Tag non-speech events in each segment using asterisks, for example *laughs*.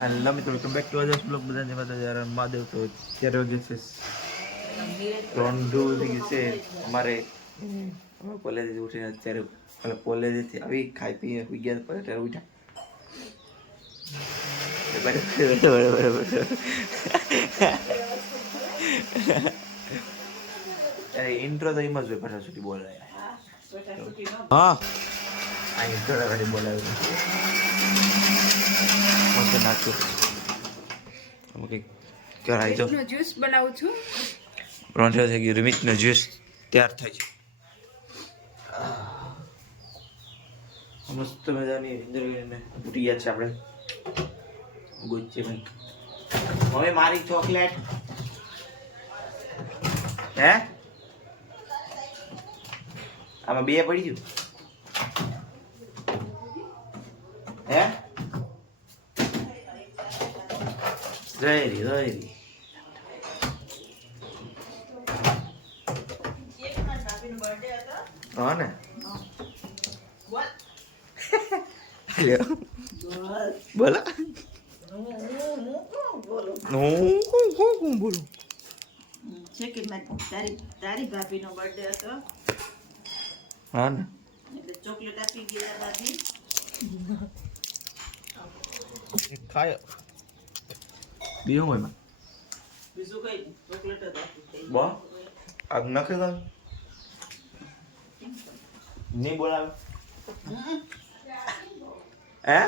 Hello મિત્રો welcome back to અજર્સ blog બધાને માતા જરા મહાદેવ તો અત્યારે વાગે છે. ત્રણ થઈ છે. અમારે અમે કોલેજથી ઉઠીને અત્યારે એટલે કોલેજથી આવી ખાઈ પીને સુઈ ગયા પર અત્યારે ઉઠ્યા. ઇન્ટ્રો તો એમાં જ હોય પાછા સુધી બોલાય. હા આ ઇન્ટ્રો બોલાવ્યું મસ્ત નાખ્યું. અમે કંઈક કરાય તો જ્યુસ બનાવું છું. રોંઢો થઈ ગયું. રિમિટનો જ્યુસ તૈયાર થાય છે મસ્ત મજાની અંદર ઉઠી ગયા છે આપણે. ગુચ્ચે ભાઈ. હવે મારી ચોકલેટ. હે? આમાં બે પડી ગયું. હે? જયરી જયરી હા ને? લ્યો. બોલા. હું કોણ કોણ કોણ બોલું? છે કે તારી તારી ભાભીનો બર્થડે હતો હા ને? એટલે ચોકલેટ આપી ગયા ભાભી ખાય. બીજો rồi mà. બીજો કઈ ચોકલેટ હતો બો આ નખે ગયો નહીં બોલાવે હે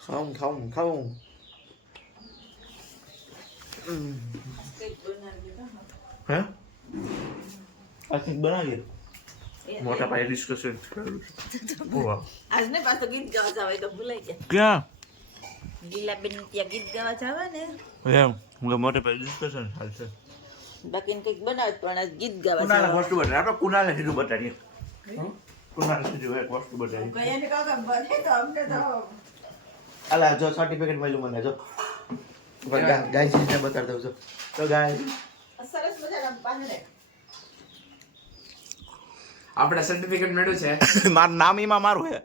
không không không. Hả? À, thịt bữa nay gì મોટા પાયે ડિસ્કશન ઓવા આજ ને પાછું ગીત ગાવા જવાય તો ભૂલાઈ જાય ક્યાં? લીલાબેન ત્યાં ગીત ગાવા જવા ને. એમ. હું મોટા પાયે ડિસ્કશન ચાલશે બાકી કંઈક બનાવે પણ આજ ગીત ગાવા કુનાલ વસ્તુ બતાવી. આપણે કુનાલે સીધું બતાવીએ. કુનાલે સીધું એક વસ્તુ બતાવી કહીએ ને કાકા બને તો અમને તો અલા જો સર્ટિફિકેટ મળ્યું મને જો. ગાય ચીજને બતાવી દઉં છું. તો ગાય. સરસ મજાના પાંદડે આપણે સર્ટિફિકેટ મેળવ્યું છે. *laughs* મારું નામ એમાં મારું નું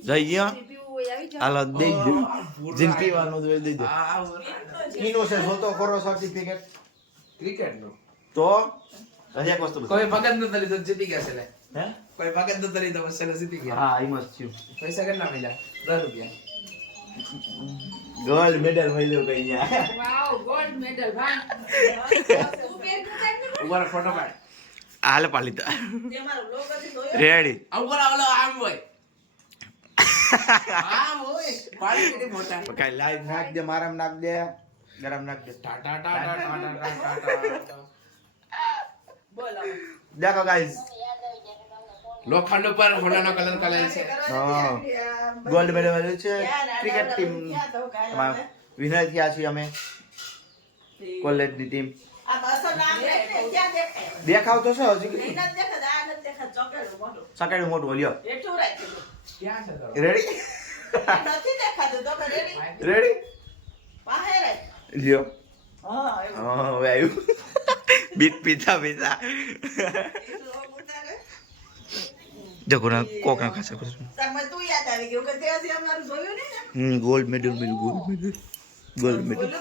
જઈ ગયા હાલો દઈ દો. દઈ દઈ દો છે જોતો કરો સર્ટિફિકેટ ક્રિકેટનું તો હજી એક વસ્તુ કોઈ ભગત નતો લીધો તો જીતી ગયા છે લે હે? કોઈ ભગત તરી લીધો બસ જીતી ગયા. હા એમ જ થયું. પૈસા કેટલા મળ્યા? દસ રૂપિયા. ગોલ્ડ મેડલ મળ્યો કઈ જા વાવ ગોલ્ડ મેડલ વાહ. ઉપર ફોટો પાડ. હાલ પાડી દે રેડી ઉપર આવલો આમ હોય. આમ હોય. પાડી દે મોટા કઈ લાઈટ નાખ દે મારામ નાખ દે. ગરમ નાખ દે. ટાટા ટાટા ટાટા ટાટા બોલો દેખો ગાઈઝ લોખંડ ઉપર હોનાનો કલર કરેલ છે. ગોલ્ડ મેડલ મળ્યું છે. Cricket team. વિનર થયા છીએ અમે. કોલેજની ટીમ. દેખાવ તો છે હજી સકાળે મોટું બોલ્યો રેડી રેડી લ્યો. હા આવ્યું. *laughs* બીટ પીતા પીતા જગોના કોકના ખાસે હમ ગોલ્ડ મેડલ મિલ ગોલ્ડ મેડલ ગોલ્ડ મેડલ.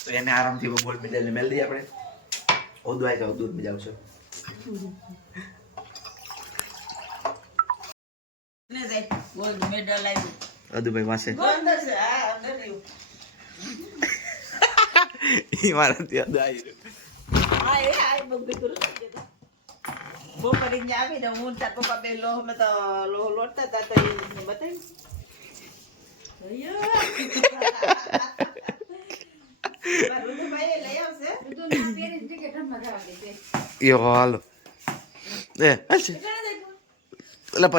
તો એને આરામથી ગોલ્ડ મેડલ મેલ દઈએ આપણે. ઓદવાય જાવ દૂધ મજા આવશે. Gold medal અદુભાઈ વાસે. *laughs* એ આવી રહ્યું બપોરે ત્યાં આવી ને હું તાર પપ્પા બે લોહમાં તો લોહ લોટતા હતા તો એને બતાવી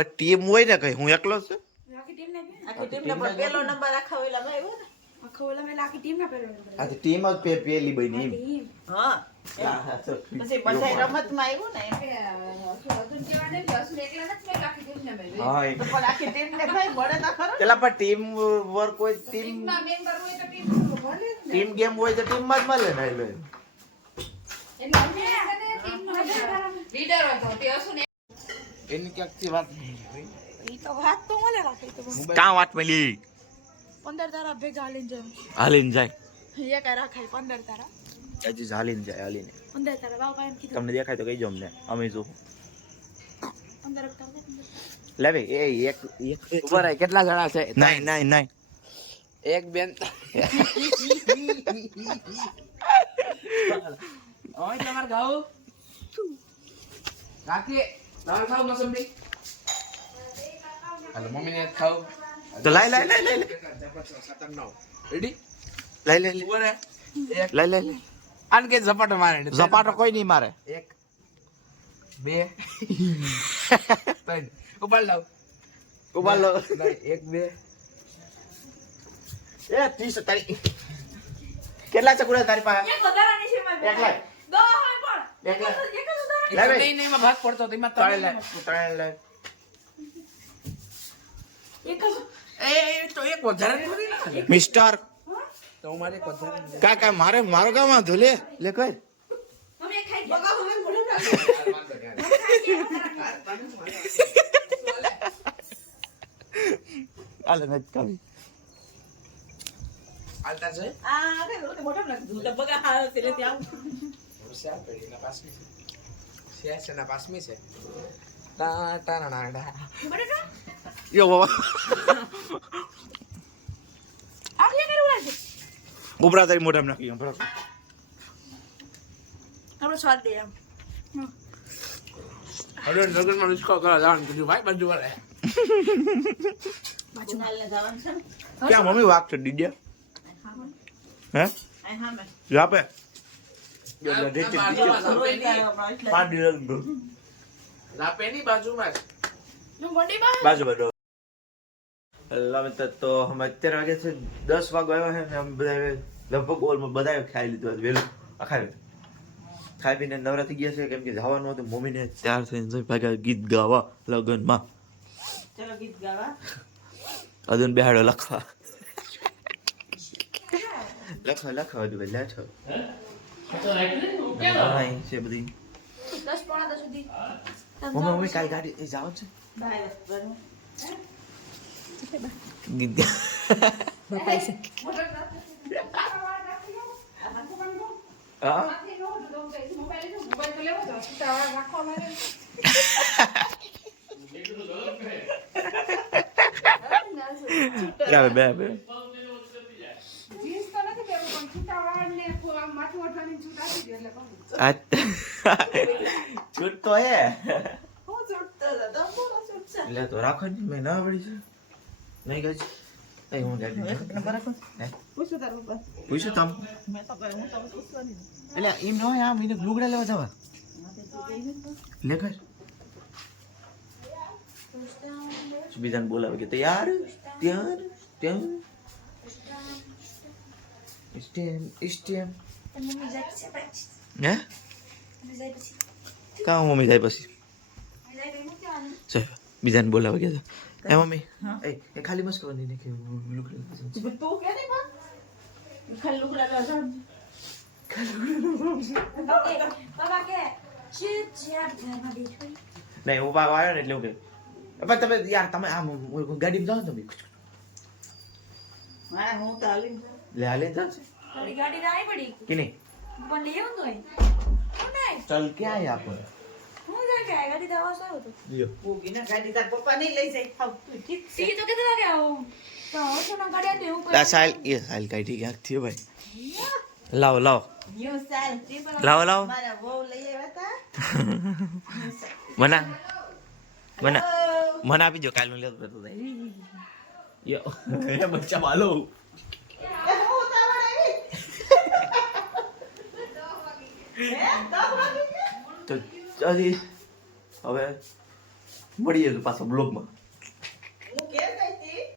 ટીમ હોય ને કઈ હું એકલો છું ટીમ જ પેલી બની હા પછી બધા રમતમાં આવ્યું ને પેલા પણ ટીમ વર્ક હોય ટીમ ટીમના મેમ્બર હોય તો ટીમ ટીમ ગેમ હોય તો જ મળે ને એટલે. એની ક્યાંકથી વાત ઈ વાત તો મને રાખી તો કાં વાત મળી? પંદર તારા ભેગા હાલીને જાય. હાલીને જાય. એક રાખાય પંદર તારા. હજી હાલીને જાય હાલીને. પંદર તારા બાપા એમ કીધું. તમને દેખાય તો કહીજો અમને અમે જો. પંદર ભાઈ એ એક એક ઊભા રહે કેટલા જણા છે? નહીં નહીં નહીં એક બેન. ઓય તમાર ગાવ? કાકી તમાર ખાવ મોસંબી? હાલો મમ્મીને ખાવ તો લાઈ લાઈ લાઈ લાઈ રેડી લાઈ લાઈ ઊભો રહે. એક. લાઈ લાઈ લાઈ આન કે ઝપાટો મારે ઝપાટો. કોઈ નહીં મારે. એક. બે. ત્રણ. ઉપાડ લાવ. ઉપાડ લો એક બે. એ ત્રીસ તારી કેટલા ચકુડા તારી પાસે? એક વધારાની છે મારી એક લાય. દો હવે પણ. એક લાય. એક વધારાની એ. નહીં નહીં એમાં ભાગ પડતો હતો, એમાં ત્રણ લાય ત્રણ લાય એક જ એ તો એક વધારે થોડી ના છે. મિસ્ટર. તો મારે એક કા કા મારે મારો કામ વાંધો લે. લે કર અમે એક ખાઈ બગા હવે મોઢે નાખ. આલે નથી કાવી આલતા છે? આ રે રોતે મોટો ન તું તો બગા હાલ છે એટલે ત્યાં હોશિયાર પેઢીના પાસમી છે. શેર છે ના પાસમી છે. ટા ટા ના ના ડા. યો બાબા. આ કે કર્યું લાગે ઉભરા તારી મોઢામાં નાખી. ઉભરા આપણે સ્વાદ દે એમ. વાળે કુનાલને જવાનું છે ને. ક્યાં મમ્મી વાગ છે ડીજે હે અહીં સામે. જો આપે આ- આ બાજુમાં છે. રોઈ ગયા હમણાં એટલે. પાંચ દિવસ લાપેની બાજુમાં જ. હું મોટી બા બાજુ બાજુ હેલો મિત્ર તો અમે અત્યારે વાગે છે દસ વાગે આવ્યા છે ને અમે બધા લગભગ ઓલમાં બધા ખાઈ લીધું આજે વહેલું આખા ખાઈ પીને નવરા થઈ ગયા છે કેમ કે જવાનું હતું મમ્મીને ત્યાર થઈને જઈ ભાગ્યા ગીત ગાવા લગ્નમાં. ચલો ગીત ગાવા. અદુન બેહાડો લખવા. લખો લખો હજુ ભાઈ લેછો હા? છે બધી. દસ પોણા દસ સુધી. મમ્મી મમ્મી કાલ ગાડી એ જાવ છે? ગીત ગા *laughs* હા? યાર બે બે. છૂટ તો હે. એટલે તો રાખો ને મેં ના પડી છે. નહીં ગઈ પૂછું તારું બસ. પૂછ્યું તમ. એટલે એમ ન હોય આમ એને લુગડા લેવા જવા લે કર બીજાને બોલાવે કે તૈયાર ત્યાર ત્યાં સ્ટેમ સ્ટેમ હે કાં મમ્મી જાય પછી બીજાને બોલાવે કે એ મમ્મી. એ ખાલી મસ્ત કરવાની ને કે લુગડા લેવા જાઉં છું. તું કે નહીં બા? ખાલી લુગડા લેવા જાઉં. છું. બાબા કે છે ચાર ઘરમાં બેઠો. નહીં હું પાછો આવ્યો ને એટલે હું કે પણ તમે યાર તમે આમ ગાડીમાં જાઓ તમે. હા, હું તો જાઉં. લે હાલે જાવ છે ગાડી ના આવી પડી. કે નહીં? પણ લઈ આવું તો ચાલ ક્યાં આયા આપણે? હું જાય કે આ ગાડી દવા સારું તો? લ્યો. ભોગીને ગાડી તાર પપ્પા નહીં લઈ જાય. થાવ તું ઠીક છે. તો કેતા હતા આવું. તો હું તો ના ગાડી હતી હું સાલ એ સાલ કાઢી ક્યાંક થયો ભાઈ? લાવો લાવો. ન્યુ સ્ટાઇલ ટ્રીપલ લાવો લાવો. મારા વહુ લઈ આવ્યા *laughs* મના મના મને આપી જો કાલનું લેતો હતો યો. એ બચ્ચા માલો એ હું ઉતાવળ આવી. હે? દસ વાગી ગયા? તો હજી હવે મળીએ તો પાછો બ્લોગમાં.